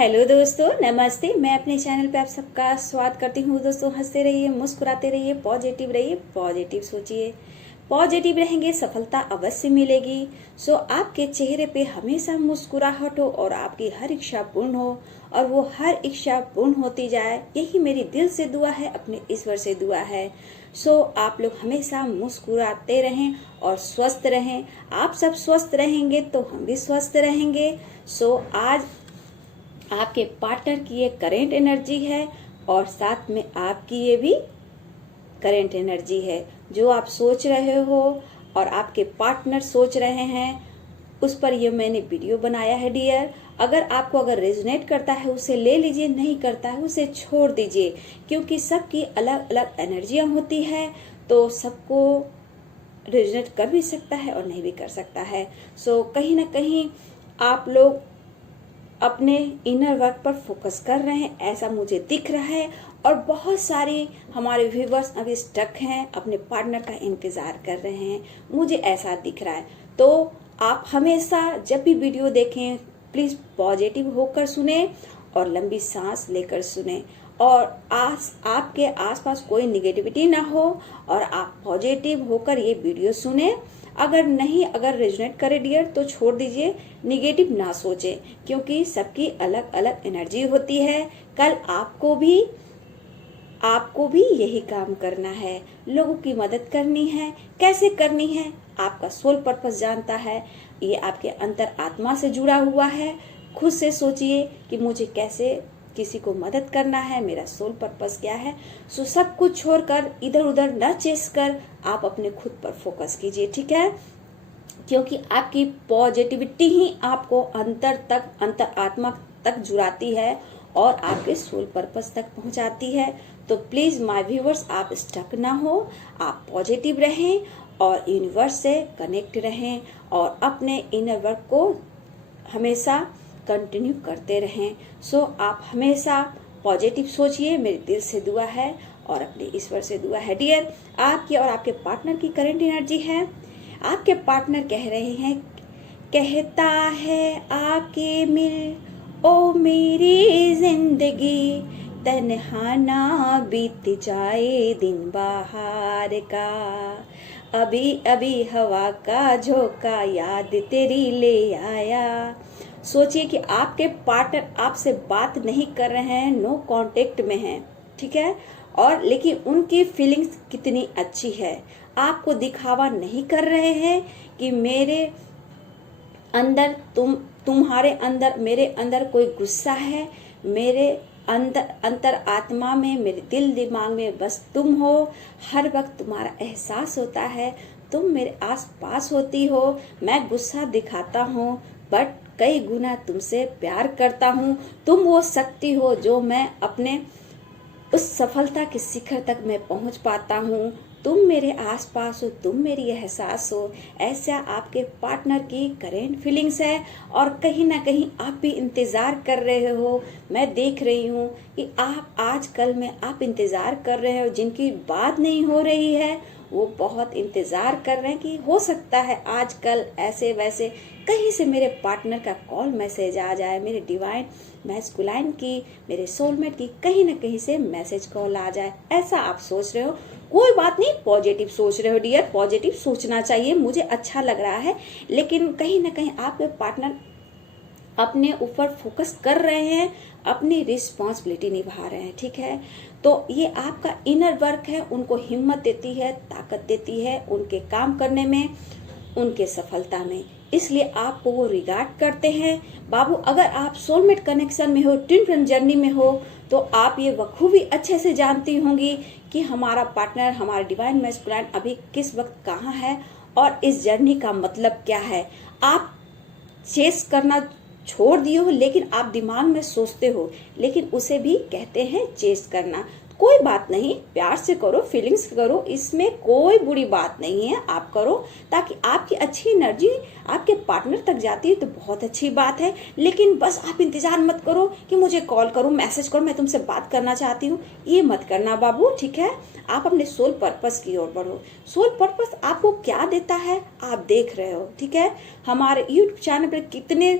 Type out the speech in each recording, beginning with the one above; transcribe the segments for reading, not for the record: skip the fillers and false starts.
Hello दोस्तों, नमस्ते। मैं अपने चैनल पे आप सबका स्वागत करती हूँ। दोस्तों, हंसते रहिए, मुस्कुराते रहिए, पॉजिटिव रहिए, पॉजिटिव सोचिए। पॉजिटिव रहेंगे, सफलता अवश्य मिलेगी। सो आपके चेहरे पे हमेशा मुस्कुराहट हो और आपकी हर इच्छा पूर्ण हो और वो हर इच्छा पूर्ण होती जाए, यही मेरी दिल से दुआ है, अपने ईश्वर से दुआ है। सो आप लोग हमेशा मुस्कुराते रहें और स्वस्थ रहें। आप सब स्वस्थ रहेंगे तो हम भी स्वस्थ रहेंगे। सो आज आपके पार्टनर की ये करेंट एनर्जी है और साथ में आपकी ये भी करेंट एनर्जी है। जो आप सोच रहे हो और आपके पार्टनर सोच रहे हैं, उस पर ये मैंने वीडियो बनाया है डियर। अगर रेजोनेट करता है उसे ले लीजिए, नहीं करता है उसे छोड़ दीजिए, क्योंकि सबकी अलग अलग एनर्जियां होती है। तो सबको रेजोनेट कर भी सकता है और नहीं भी कर सकता है। सो कहीं ना कहीं आप लोग अपने इनर वर्क पर फोकस कर रहे हैं, ऐसा मुझे दिख रहा है। और बहुत सारे हमारे व्यूवर्स अभी स्टक हैं, अपने पार्टनर का इंतजार कर रहे हैं, मुझे ऐसा दिख रहा है। तो आप हमेशा जब भी वीडियो देखें, प्लीज पॉजिटिव होकर सुने और लंबी सांस लेकर सुने। और आपके आसपास कोई निगेटिविटी ना हो और आप पॉजिटिव होकर ये वीडियो सुने। अगर रेजोनेट करे डियर तो छोड़ दीजिए, निगेटिव ना सोचे, क्योंकि सबकी अलग अलग एनर्जी होती है। कल आपको भी यही काम करना है, लोगों की मदद करनी है। कैसे करनी है आपका सोल पर्पस जानता है, ये आपके अंतर आत्मा से जुड़ा हुआ है। खुद से सोचिए कि मुझे कैसे किसी को मदद करना है, मेरा सोल पर्पस क्या है। सो सब कुछ छोड़कर इधर उधर न चेस कर आप अपने खुद पर फोकस कीजिए, ठीक है। क्योंकि आपकी पॉजिटिविटी ही आपको अंतर आत्मा तक जुड़ाती है और आपके सोल पर्पस तक पहुंचाती है। तो प्लीज माय व्यूवर्स, आप स्टक ना हो, आप पॉजिटिव रहें और यूनिवर्स से कनेक्ट रहें और अपने इनर वर्क को हमेशा कंटिन्यू करते रहें। सो आप हमेशा पॉजिटिव सोचिए, मेरे दिल से दुआ है और अपने ईश्वर से दुआ है डियर। आपकी और आपके पार्टनर की करंट एनर्जी है। आपके पार्टनर कह रहे हैं, कहता है आके मिल ओ मेरी जिंदगी, तन्हा ना बीत जाए दिन बाहर का, अभी अभी हवा का झोंका याद तेरी ले आया। सोचिए कि आपके पार्टनर आपसे बात नहीं कर रहे हैं, नो कांटेक्ट में हैं, ठीक है। और लेकिन उनकी फीलिंग्स कितनी अच्छी है, आपको दिखावा नहीं कर रहे हैं कि मेरे अंदर तुम्हारे अंदर मेरे अंदर कोई गुस्सा है, मेरे अंतर आत्मा में, मेरे दिल दिमाग में बस तुम हो। हर वक्त तुम्हारा एहसास होता है, तुम मेरे आस पास होती हो। मैं गुस्सा दिखाता हूँ बट कई गुना तुमसे प्यार करता हूँ। तुम वो शक्ति हो जो मैं अपने उस सफलता के शिखर तक मैं पहुँच पाता हूँ। तुम मेरे आसपास हो, तुम मेरी एहसास हो। ऐसा आपके पार्टनर की करेंट फीलिंग्स है और कहीं ना कहीं आप भी इंतजार कर रहे हो। मैं देख रही हूँ कि आप आजकल में आप इंतजार कर रहे हो, जिनकी बात नहीं हो रही है वो बहुत इंतजार कर रहे हैं कि हो सकता है आजकल ऐसे वैसे कहीं से मेरे पार्टनर का कॉल मैसेज आ जाए, मेरे डिवाइन मैस्कुलाइन की, मेरे सोलमेट की कहीं ना कहीं से मैसेज कॉल आ जाए। ऐसा आप सोच रहे हो, कोई बात नहीं, पॉजिटिव सोच रहे हो डियर, पॉजिटिव सोचना चाहिए, मुझे अच्छा लग रहा है। लेकिन कहीं ना कहीं आपके पार्टनर अपने ऊपर फोकस कर रहे हैं, अपनी रिस्पॉन्सिबिलिटी निभा रहे हैं, ठीक है। तो ये आपका इनर वर्क है, उनको हिम्मत देती है, ताकत देती है उनके काम करने में, उनके सफलता में। इसलिए आपको वो रिगार्ड करते हैं। बाबू, अगर आप सोलमेट कनेक्शन में हो, ट्विन फ्लेम जर्नी में हो, तो आप ये बखूबी अच्छे से जानती होंगी कि हमारा पार्टनर, हमारा डिवाइन मैस्कुलाइन अभी किस वक्त कहाँ है और इस जर्नी का मतलब क्या है। आप चेस करना छोड़ दिए हो, लेकिन आप दिमाग में सोचते हो, लेकिन उसे भी कहते हैं चेस करना। कोई बात नहीं, प्यार से करो, फीलिंग्स करो, इसमें कोई बुरी बात नहीं है। आप करो ताकि आपकी अच्छी एनर्जी आपके पार्टनर तक जाती है तो बहुत अच्छी बात है। लेकिन बस आप इंतजार मत करो कि मुझे कॉल करो, मैसेज करो, मैं तुमसे बात करना चाहती हूँ, ये मत करना बाबू, ठीक है। आप अपने सोल पर्पस की ओर बढ़ो। सोल पर्पस आपको क्या देता है आप देख रहे हो, ठीक है। हमारे यूट्यूब चैनल पर कितने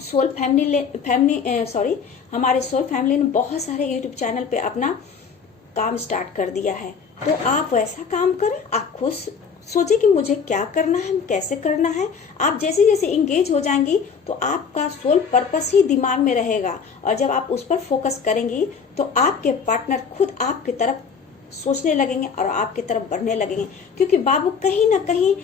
सोल फैमिली सॉरी हमारे सोल फैमिली ने बहुत सारे यूट्यूब चैनल पे अपना काम स्टार्ट कर दिया है। तो आप वैसा काम करें, आप खुद सोचिए कि मुझे क्या करना है, कैसे करना है। आप जैसे जैसे इंगेज हो जाएंगी तो आपका सोल पर्पस ही दिमाग में रहेगा, और जब आप उस पर फोकस करेंगी तो आपके पार्टनर खुद आपकी तरफ सोचने लगेंगे और आपकी तरफ बढ़ने लगेंगे। क्योंकि बाबू कहीं ना कहीं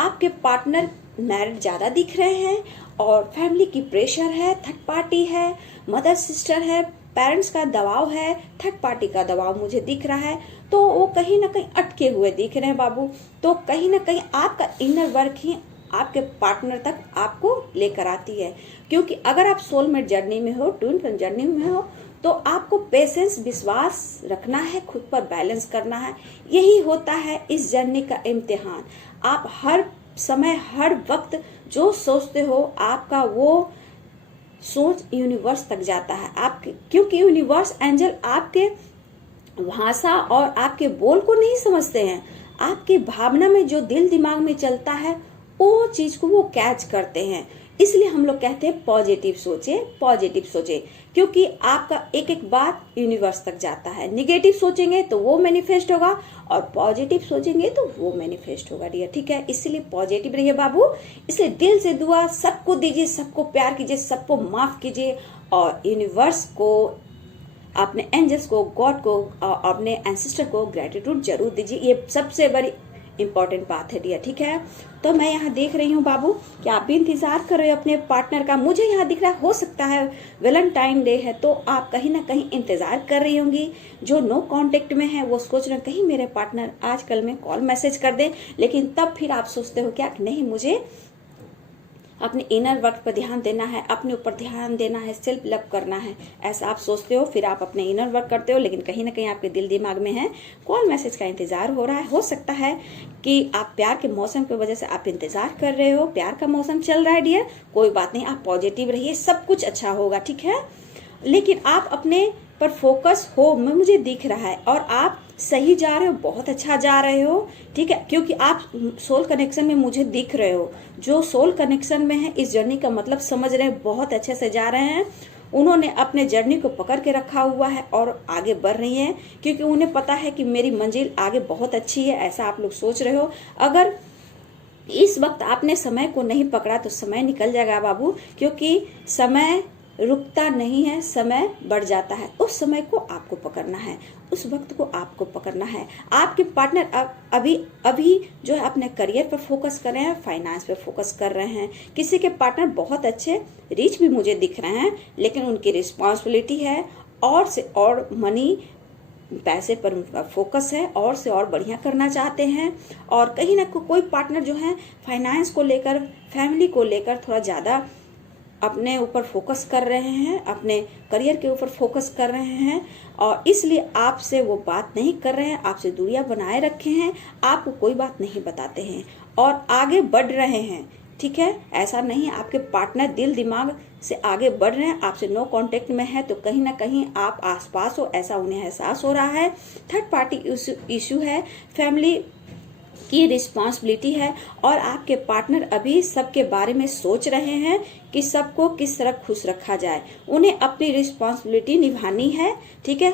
आपके पार्टनर मैरिड ज्यादा दिख रहे हैं, और फैमिली की प्रेशर है, थर्ड पार्टी है, मदर सिस्टर है, पेरेंट्स का दबाव है, थर्ड पार्टी का दबाव मुझे दिख रहा है। तो वो कहीं ना कहीं अटके हुए दिख रहे हैं बाबू। तो कहीं ना कहीं आपका इनर वर्क ही आपके पार्टनर तक आपको लेकर आती है। क्योंकि अगर आप सोलमेट जर्नी में हो, ट्विन जर्नी में हो, तो आपको पेशेंस, विश्वास रखना है, खुद पर बैलेंस करना है। यही होता है इस जर्नी का इम्तिहान। आप हर समय, हर वक्त जो सोचते हो, आपका वो सोच यूनिवर्स तक जाता है। आपके, क्योंकि यूनिवर्स एंजल आपके भाषा और आपके बोल को नहीं समझते हैं, आपकी भावना में जो दिल दिमाग में चलता है वो चीज को वो कैच करते हैं। इसलिए हम लोग कहते हैं पॉजिटिव सोचे, पॉजिटिव सोचे, क्योंकि आपका एक एक बात यूनिवर्स तक जाता है। निगेटिव सोचेंगे तो वो मैनिफेस्ट होगा, और पॉजिटिव सोचेंगे तो वो मैनिफेस्ट होगा डियर। ठीक है, इसलिए पॉजिटिव रहिए बाबू। इसलिए दिल से दुआ सबको दीजिए, सबको प्यार कीजिए, सबको माफ कीजिए, और यूनिवर्स को, अपने एंजल्स को, गॉड को, अपने एंसेस्टर को ग्रेटिट्यूड जरूर दीजिए। ये सबसे बड़ी इंपॉर्टेंट बात है डियर। ठीक है, तो मैं यहाँ देख रही हूँ बाबू कि आप भी इंतजार कर रहे हो अपने पार्टनर का। मुझे यहाँ दिख रहा हो सकता है वैलेंटाइन डे है, तो आप कहीं ना कहीं इंतजार कर रही होंगी। जो नो कांटेक्ट में है वो सोच रहे कहीं मेरे पार्टनर आजकल में कॉल मैसेज कर दे, लेकिन तब फिर आप सोचते हो क्या, नहीं मुझे अपने इनर वर्क पर ध्यान देना है, अपने ऊपर ध्यान देना है, सेल्फ लव करना है, ऐसा आप सोचते हो। फिर आप अपने इनर वर्क करते हो, लेकिन कहीं ना कहीं आपके दिल दिमाग में है कॉल मैसेज का इंतजार हो रहा है। हो सकता है कि आप प्यार के मौसम की वजह से आप इंतजार कर रहे हो, प्यार का मौसम चल रहा है डियर। कोई बात नहीं, आप पॉजिटिव रहिए, सब कुछ अच्छा होगा। ठीक है, लेकिन आप अपने पर फोकस हो, मुझे दिख रहा है, और आप सही जा रहे हो, बहुत अच्छा जा रहे हो। ठीक है, क्योंकि आप सोल कनेक्शन में मुझे दिख रहे हो। जो सोल कनेक्शन में है इस जर्नी का मतलब समझ रहे हैं, बहुत अच्छे से जा रहे हैं। उन्होंने अपने जर्नी को पकड़ के रखा हुआ है और आगे बढ़ रही हैं, क्योंकि उन्हें पता है कि मेरी मंजिल आगे बहुत अच्छी है, ऐसा आप लोग सोच रहे हो। अगर इस वक्त आपने समय को नहीं पकड़ा तो समय निकल जाएगा बाबू, क्योंकि समय रुकता नहीं है, समय बढ़ जाता है। उस समय को आपको पकड़ना है, उस वक्त को आपको पकड़ना है। आपके पार्टनर अभी जो है अपने करियर पर फोकस कर रहे हैं, फाइनेंस पे फोकस कर रहे हैं। किसी के पार्टनर बहुत अच्छे रिच भी मुझे दिख रहे हैं, लेकिन उनकी रिस्पॉन्सिबिलिटी है और से और मनी, पैसे पर उनका फोकस है, और से और बढ़िया करना चाहते हैं। और कहीं ना कोई पार्टनर जो है फाइनेंस को लेकर, फैमिली को लेकर थोड़ा ज्यादा अपने ऊपर फोकस कर रहे हैं, अपने करियर के ऊपर फोकस कर रहे हैं, और इसलिए आपसे वो बात नहीं कर रहे हैं, आपसे दूरियां बनाए रखे हैं, आपको कोई बात नहीं बताते हैं और आगे बढ़ रहे हैं। ठीक है, ऐसा नहीं, आपके पार्टनर दिल दिमाग से आगे बढ़ रहे हैं, आपसे नो कांटेक्ट में है, तो कहीं ना कहीं आप आसपास हो, ऐसा उन्हें एहसास हो रहा है। थर्ड पार्टी इशू है, फैमिली की रिस्पॉन्सिबिलिटी है, और आपके पार्टनर अभी सबके बारे में सोच रहे हैं कि सबको किस तरह खुश रखा जाए। उन्हें अपनी रिस्पॉन्सिबिलिटी निभानी है। ठीक है,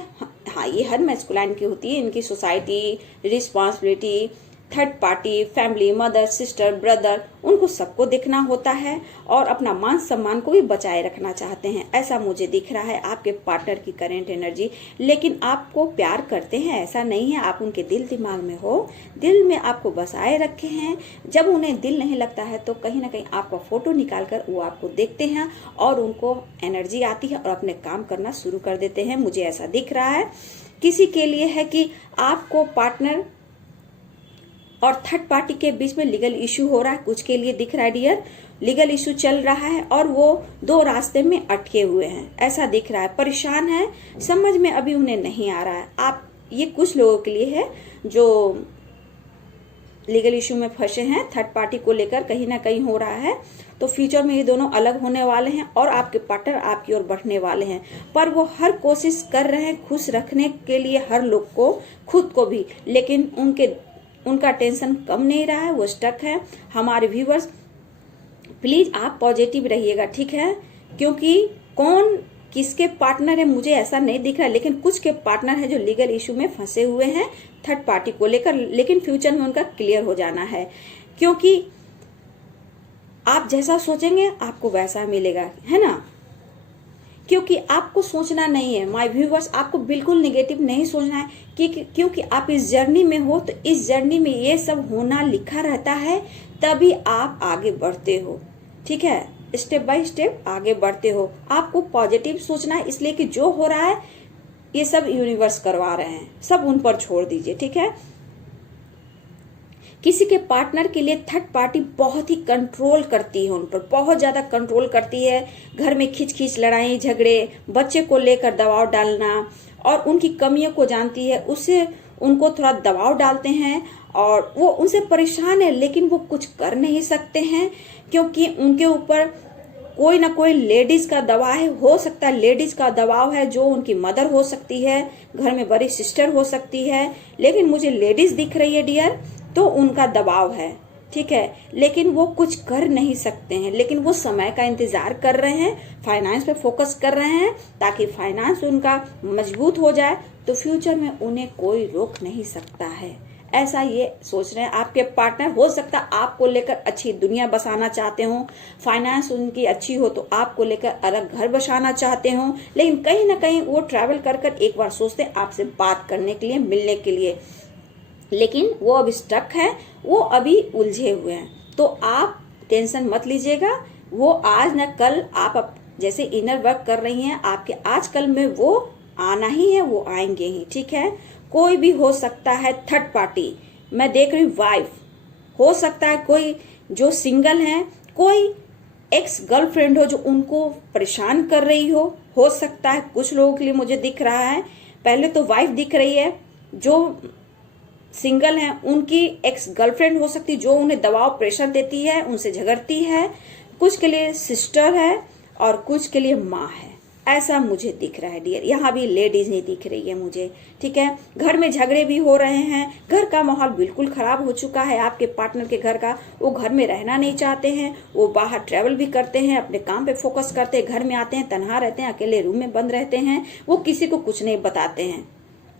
हाँ, ये हर मैस्कुलाइन की होती है, इनकी society responsibility, third party, family, mother, sister, brother, उनको सबको देखना होता है और अपना मान सम्मान को भी बचाए रखना चाहते हैं। ऐसा मुझे दिख रहा है आपके पार्टनर की करेंट एनर्जी। लेकिन आपको प्यार करते हैं, ऐसा नहीं है, आप उनके दिल दिमाग में हो, दिल में आपको बसाए रखे हैं। जब उन्हें दिल नहीं लगता है तो कहीं ना कहीं आपका फोटो निकाल कर वो आपको देखते हैं और उनको एनर्जी आती है और अपने काम करना शुरू कर देते हैं। मुझे ऐसा दिख रहा है। किसी के लिए है कि आपको पार्टनर और थर्ड पार्टी के बीच में लीगल इशू हो रहा है, कुछ के लिए दिख रहा है डियर, लीगल इशू चल रहा है और वो दो रास्ते में अटके हुए हैं, ऐसा दिख रहा है। परेशान है, समझ में अभी उन्हें नहीं आ रहा है। आप, ये कुछ लोगों के लिए है जो लीगल इशू में फंसे हैं, थर्ड पार्टी को लेकर कहीं ना कहीं हो रहा है। तो फ्यूचर में ये दोनों अलग होने वाले हैं और आपके पार्टनर आपकी ओर बढ़ने वाले हैं, पर वो हर कोशिश कर रहे हैं खुश रखने के लिए हर लोग को, खुद को भी, लेकिन उनका टेंशन कम नहीं रहा है, वो स्टक है। हमारे व्यूवर्स प्लीज आप पॉजिटिव रहिएगा, ठीक है, क्योंकि कौन किसके पार्टनर है मुझे ऐसा नहीं दिख रहा, लेकिन कुछ के पार्टनर है जो लीगल इशू में फंसे हुए हैं थर्ड पार्टी को लेकर, लेकिन फ्यूचर में उनका क्लियर हो जाना है। क्योंकि आप जैसा सोचेंगे आपको वैसा मिलेगा, है ना। क्योंकि आपको सोचना नहीं है माय व्यूवर्स, आपको बिल्कुल नेगेटिव नहीं सोचना है क्योंकि आप इस जर्नी में हो, तो इस जर्नी में ये सब होना लिखा रहता है, तभी आप आगे बढ़ते हो। ठीक है, स्टेप बाय स्टेप आगे बढ़ते हो। आपको पॉजिटिव सोचना है, इसलिए कि जो हो रहा है ये सब यूनिवर्स करवा रहे हैं, सब उन पर छोड़ दीजिए। ठीक है, किसी के पार्टनर के लिए थर्ड पार्टी बहुत ही कंट्रोल करती है, उन पर बहुत ज्यादा कंट्रोल करती है। घर में खींच खींच लड़ाई झगड़े, बच्चे को लेकर दबाव डालना, और उनकी कमियों को जानती है, उससे उनको थोड़ा दबाव डालते हैं और वो उनसे परेशान है, लेकिन वो कुछ कर नहीं सकते हैं क्योंकि उनके ऊपर कोई ना कोई लेडीज का दबाव है। हो सकता है लेडीज का दबाव है, जो उनकी मदर हो सकती है, घर में बड़ी सिस्टर हो सकती है, लेकिन मुझे लेडीज दिख रही है डियर, तो उनका दबाव है। ठीक है, लेकिन वो कुछ कर नहीं सकते हैं, लेकिन वो समय का इंतजार कर रहे हैं, फाइनेंस पे फोकस कर रहे हैं, ताकि फाइनेंस उनका मजबूत हो जाए, तो फ्यूचर में उन्हें कोई रोक नहीं सकता है। ऐसा ये सोच रहे हैं आपके पार्टनर। हो सकता है आपको लेकर अच्छी दुनिया बसाना चाहते हो, फाइनेंस उनकी अच्छी हो तो आपको लेकर अलग घर बसाना चाहते हो, लेकिन कहीं ना कहीं वो ट्रैवल कर कर एक बार सोचते हैं आपसे बात करने के लिए, मिलने के लिए, लेकिन वो अभी स्टक है, वो अभी उलझे हुए हैं। तो आप टेंशन मत लीजिएगा, वो आज न कल आप जैसे इनर वर्क कर रही हैं, आपके आजकल में वो आना ही है, वो आएंगे ही। ठीक है, कोई भी हो सकता है थर्ड पार्टी, मैं देख रही हूँ वाइफ हो सकता है, कोई जो सिंगल है, कोई एक्स गर्लफ्रेंड हो जो उनको परेशान कर रही हो सकता है कुछ लोगों के लिए मुझे दिख रहा है। पहले तो वाइफ दिख रही है, जो सिंगल हैं उनकी एक्स गर्लफ्रेंड हो सकती है, जो उन्हें दबाव प्रेशर देती है, उनसे झगड़ती है। कुछ के लिए सिस्टर है और कुछ के लिए माँ है, ऐसा मुझे दिख रहा है डियर। यहाँ भी लेडीज नहीं दिख रही है मुझे। ठीक है, घर में झगड़े भी हो रहे हैं, घर का माहौल बिल्कुल खराब हो चुका है आपके पार्टनर के घर का। वो घर में रहना नहीं चाहते हैं, वो बाहर ट्रेवल भी करते हैं, अपने काम पे फोकस करते हैं, घर में आते हैं तनहा रहते हैं, अकेले रूम में बंद रहते हैं, वो किसी को कुछ नहीं बताते हैं,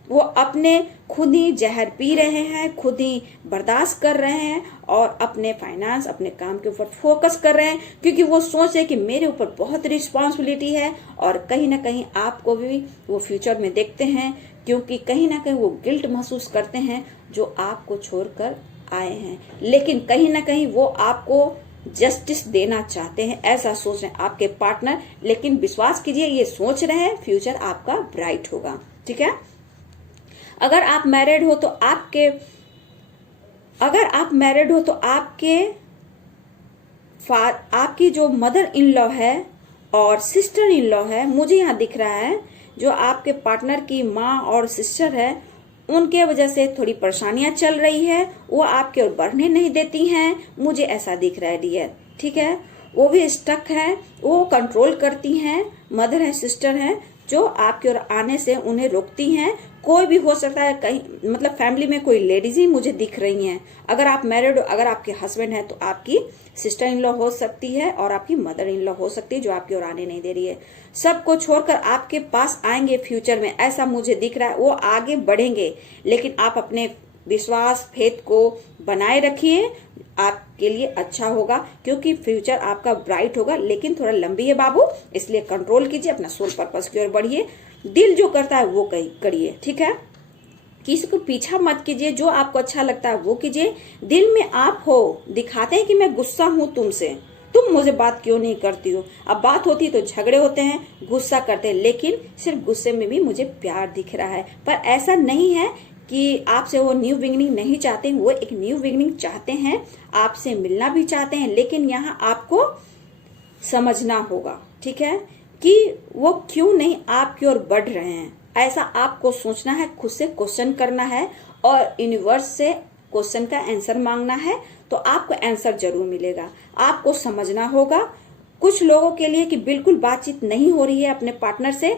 वो अपने खुद ही जहर पी रहे हैं, खुद ही बर्दाश्त कर रहे हैं और अपने फाइनेंस, अपने काम के ऊपर फोकस कर रहे हैं, क्योंकि वो सोच रहे कि मेरे ऊपर बहुत रिस्पांसिबिलिटी है। और कहीं ना कहीं आपको भी वो फ्यूचर में देखते हैं, क्योंकि कहीं ना कहीं वो गिल्ट महसूस करते हैं जो आपको छोड़कर आए हैं, लेकिन कहीं ना कहीं वो आपको जस्टिस देना चाहते हैं, ऐसा सोच रहे हैं आपके पार्टनर। लेकिन विश्वास कीजिए, ये सोच रहे हैं फ्यूचर आपका ब्राइट होगा। ठीक है, अगर आप मैरिड हो तो आपकी जो मदर इन लॉ है और सिस्टर इन लॉ है, मुझे यहाँ दिख रहा है, जो आपके पार्टनर की माँ और सिस्टर है, उनके वजह से थोड़ी परेशानियां चल रही है, वो आपके ओर बढ़ने नहीं देती हैं, मुझे ऐसा दिख रहा है डियर। ठीक है, वो भी स्टक है, वो कंट्रोल करती हैं, मदर है, सिस्टर है, जो आपकी ओर आने से उन्हें रोकती हैं। कोई भी हो सकता है, कहीं मतलब फैमिली में कोई लेडीज ही मुझे दिख रही हैं। अगर आप मैरिड हो, अगर आपके हस्बैंड है, तो आपकी सिस्टर इन लॉ हो सकती है और आपकी मदर इन लॉ हो सकती है, जो आपकी ओर आने नहीं दे रही है। सबको छोड़कर आपके पास आएंगे फ्यूचर में, ऐसा मुझे दिख रहा है। वो आगे बढ़ेंगे, लेकिन आप अपने विश्वास फेथ को बनाए रखिए, आपके लिए अच्छा होगा, क्योंकि फ्यूचर आपका ब्राइट होगा, लेकिन थोड़ा लंबी है बाबू, इसलिए कंट्रोल कीजिए, अपना सोल पर्पस की ओर बढ़िए, दिल जो करता है वो करिए। ठीक है, किसी को पीछा मत कीजिए, जो आपको अच्छा लगता है वो कीजिए। दिल में आप हो, दिखाते हैं कि मैं गुस्सा हूं तुमसे, तुम मुझे बात क्यों नहीं करती हो। अब बात होती है तो झगड़े होते हैं, गुस्सा करते हैं, लेकिन सिर्फ गुस्से में भी मुझे प्यार दिख रहा है। पर ऐसा नहीं है कि आपसे वो न्यू बिगिनिंग नहीं चाहते, वो एक न्यू बिगिनिंग चाहते हैं, आपसे मिलना भी चाहते हैं, लेकिन यहाँ आपको समझना होगा। ठीक है, कि वो क्यों नहीं आपकी ओर बढ़ रहे हैं, ऐसा आपको सोचना है, खुद से क्वेश्चन करना है और यूनिवर्स से क्वेश्चन का आंसर मांगना है, तो आपको आंसर जरूर मिलेगा। आपको समझना होगा कुछ लोगों के लिए कि बिल्कुल बातचीत नहीं हो रही है अपने पार्टनर से,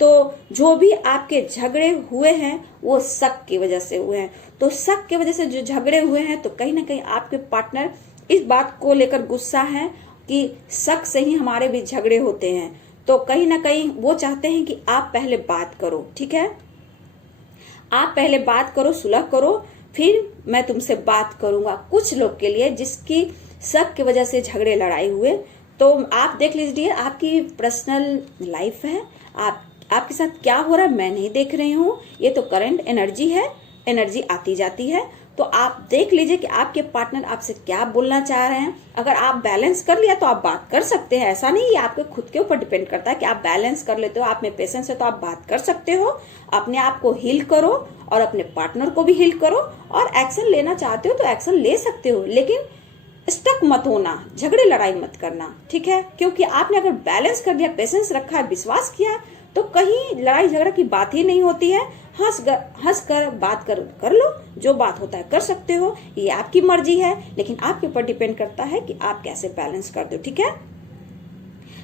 तो जो भी आपके झगड़े हुए हैं वो शक की वजह से हुए हैं। तो शक की वजह से जो झगड़े हुए हैं, तो कहीं ना कहीं आपके पार्टनर इस बात को लेकर गुस्सा है कि शक से ही हमारे बीच झगड़े होते हैं, तो कहीं ना कहीं वो चाहते हैं कि आप पहले बात करो, ठीक है, आप पहले बात करो, सुलह करो, फिर मैं तुमसे बात करूंगा। कुछ लोग के लिए जिसकी शक की वजह से झगड़े लड़ाई हुए, तो आप देख लीजिए, आपकी पर्सनल लाइफ है, आपके साथ क्या हो रहा है मैं नहीं देख रही हूँ, ये तो करंट एनर्जी है, एनर्जी आती जाती है। तो आप देख लीजिए कि आपके पार्टनर आपसे क्या बोलना चाह रहे हैं। अगर आप बैलेंस कर लिया तो आप बात कर सकते हैं, ऐसा नहीं, ये आपके खुद के ऊपर डिपेंड करता है कि आप बैलेंस कर लेते हो, आप में पेशेंस है तो आप बात कर सकते हो। अपने आप को हील करो और अपने पार्टनर को भी हील करो, और एक्शन लेना चाहते हो तो एक्शन ले सकते हो, लेकिन स्टक मत होना, झगड़े लड़ाई मत करना, ठीक है। क्योंकि आपने अगर बैलेंस कर दिया, पेशेंस रखा है, विश्वास किया, तो कहीं लड़ाई झगड़ा की बात ही नहीं होती है। हंस कर बात कर लो, जो बात होता है कर सकते हो, ये आपकी मर्जी है, लेकिन आपके ऊपर डिपेंड करता है कि आप कैसे बैलेंस कर दो, ठीक है।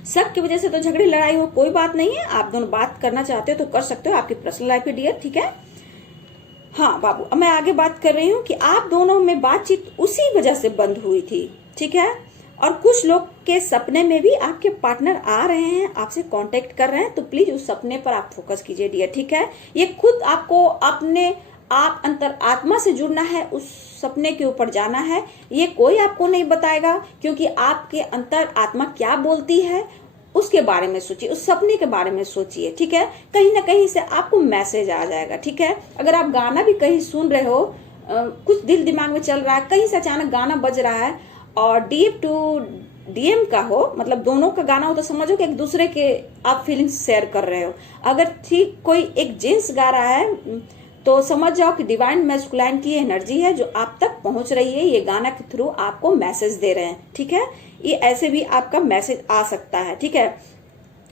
शक की वजह से तो झगड़े लड़ाई हो, कोई बात नहीं है, आप दोनों बात करना चाहते हो तो कर सकते हो, आपकी पर्सनल लाइफ है डियर, ठीक है। हाँ बाबू, अब मैं आगे बात कर रही हूँ कि आप दोनों में बातचीत उसी वजह से बंद हुई थी, ठीक है। और कुछ लोग के सपने में भी आपके पार्टनर आ रहे हैं, आपसे कांटेक्ट कर रहे हैं, तो प्लीज उस सपने पर आप फोकस कीजिए डियर, ठीक है। ये खुद आपको अपने आप अंतर आत्मा से जुड़ना है, उस सपने के ऊपर जाना है, ये कोई आपको नहीं बताएगा, क्योंकि आपके अंतर आत्मा क्या बोलती है उसके बारे में सोचिए, उस सपने के बारे में सोचिए, ठीक है। कहीं ना कहीं से आपको मैसेज आ जाएगा, ठीक है। अगर आप गाना भी कहीं सुन रहे हो, कुछ दिल दिमाग में चल रहा है, कहीं से अचानक गाना बज रहा है और डीप टू डीएम का हो, मतलब दोनों का गाना हो, तो समझो कि एक दूसरे के आप फीलिंग्स शेयर कर रहे हो। अगर ठीक कोई एक जेंट्स गा रहा है तो समझ जाओ कि डिवाइन मैस्कुलाइन की एनर्जी है जो आप तक पहुंच रही है, ये गाना के थ्रू आपको मैसेज दे रहे हैं, ठीक है। ये ऐसे भी आपका मैसेज आ सकता है, ठीक है।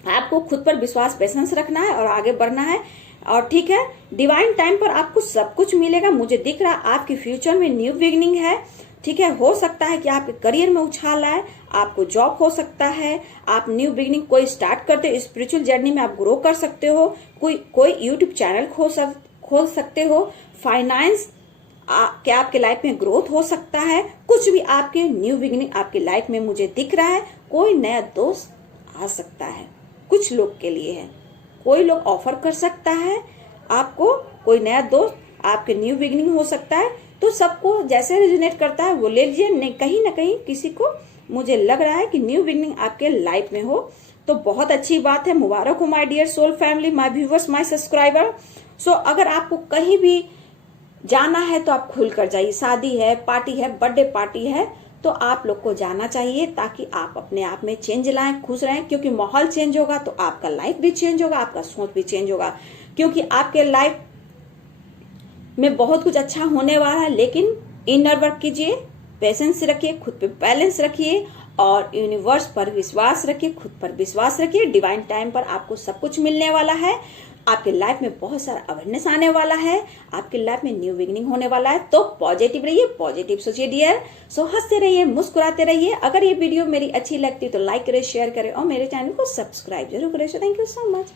आपको खुद पर विश्वास, पेशेंस रखना है और आगे बढ़ना है, और ठीक है, डिवाइन टाइम पर आपको सब कुछ मिलेगा। मुझे दिख रहा है आपके फ्यूचर में न्यू बिगिनिंग है, ठीक है। हो सकता है कि आपके करियर में उछाल आए, आपको जॉब हो सकता है, आप न्यू बिगिनिंग कोई स्टार्ट करते हो, स्पिरिचुअल जर्नी में आप ग्रो कर सकते हो, कोई यूट्यूब चैनल खोल सकते हो, फाइनेंस क्या आपके लाइफ में ग्रोथ हो सकता है, कुछ भी आपके न्यू बिगिनिंग आपकी लाइफ में मुझे दिख रहा है। कोई नया दोस्त आ सकता है, कुछ लोग के लिए है, कोई लोग ऑफर कर सकता है आपको, कोई नया दोस्त आपके न्यू बिगिनिंग हो सकता है। तो सबको जैसे रेजोनेट करता है वो ले लीजिए, नहीं कहीं ना कहीं किसी को मुझे लग रहा है कि न्यू बिगिनिंग आपके लाइफ में हो, तो बहुत अच्छी बात है। मुबारक हो my dear soul family, my viewers, my subscriber. So अगर आपको कहीं भी जाना है तो आप खुल कर जाइए, शादी है, पार्टी है, बर्थडे पार्टी है, तो आप लोग को जाना चाहिए, ताकि आप अपने आप में चेंज लाएं, खुश रहें, क्योंकि माहौल चेंज होगा तो आपका लाइफ भी चेंज होगा, आपका सोच भी चेंज होगा, क्योंकि आपके लाइफ में बहुत कुछ अच्छा होने वाला है। लेकिन इनर वर्क कीजिए, पेशेंस रखिए, खुद पे बैलेंस रखिए, और यूनिवर्स पर विश्वास रखिए, खुद पर विश्वास रखिए। डिवाइन टाइम पर आपको सब कुछ मिलने वाला है, आपके लाइफ में बहुत सारा अवेयरनेस आने वाला है, आपके लाइफ में न्यू बिगिनिंग होने वाला है। तो पॉजिटिव रहिए, पॉजिटिव सोचिए डियर। सो हंसते रहिए, मुस्कुराते रहिए। अगर ये वीडियो मेरी अच्छी लगती है तो लाइक करें, शेयर करें और मेरे चैनल को सब्सक्राइब जरूर करें। So thank you so much.